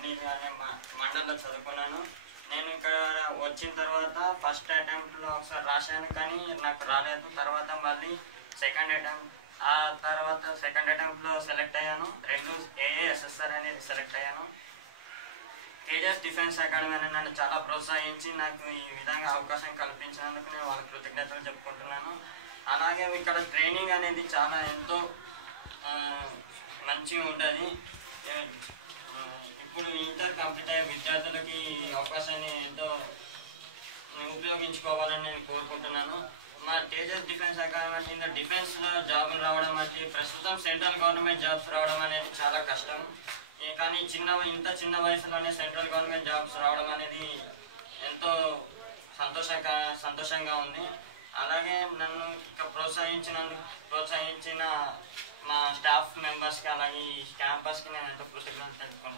అర్నీల్ అనే మండలంలో చదువుకున్నాను. నేను ఇక్కడ వచ్చిన తర్వాత ఫస్ట్ అటెంప్ట్లో ఒకసారి రాశాను, కానీ నాకు రాలేదు. తర్వాత మళ్ళీ సెకండ్ అటెంప్ట్లో సెలెక్ట్ అయ్యాను. 2 AASSR అనేది సెలెక్ట్ అయ్యాను. తేజస్ డిఫెన్స్ అకాడమీ అని నన్ను చాలా ప్రోత్సహించి నాకు ఈ విధంగా అవకాశం కల్పించినందుకు నేను వాళ్ళకి కృతజ్ఞతలు చెప్పుకుంటున్నాను. అలాగే ఇక్కడ ట్రైనింగ్ అనేది చాలా ఎంతో మంచిగా ఉంటుంది. ఇప్పుడు ఇంటర్ కంప్లీట్ అయ్యే విద్యార్థులకి అవకాశాన్ని ఎంతో ఉపయోగించుకోవాలని నేను కోరుకుంటున్నాను. మా తేజస్ డిఫెన్స్ అకాడమీ కింద డిఫెన్స్లో జాబులు రావడం అంటే ప్రస్తుతం సెంట్రల్ గవర్నమెంట్ జాబ్స్ రావడం అనేది చాలా కష్టం. కానీ ఇంత చిన్న వయసులోనే సెంట్రల్ గవర్నమెంట్ జాబ్స్ రావడం అనేది ఎంతో సంతోషంగా ఉంది. అలాగే నన్ను ఇక్కడ ప్రోత్సహించిన మా స్టాఫ్ మెంబర్స్కి అలాగే ఈ క్యాంపస్కి నేను ఎంతో కృతజ్ఞతలు తెలుపుకుంటున్నాను.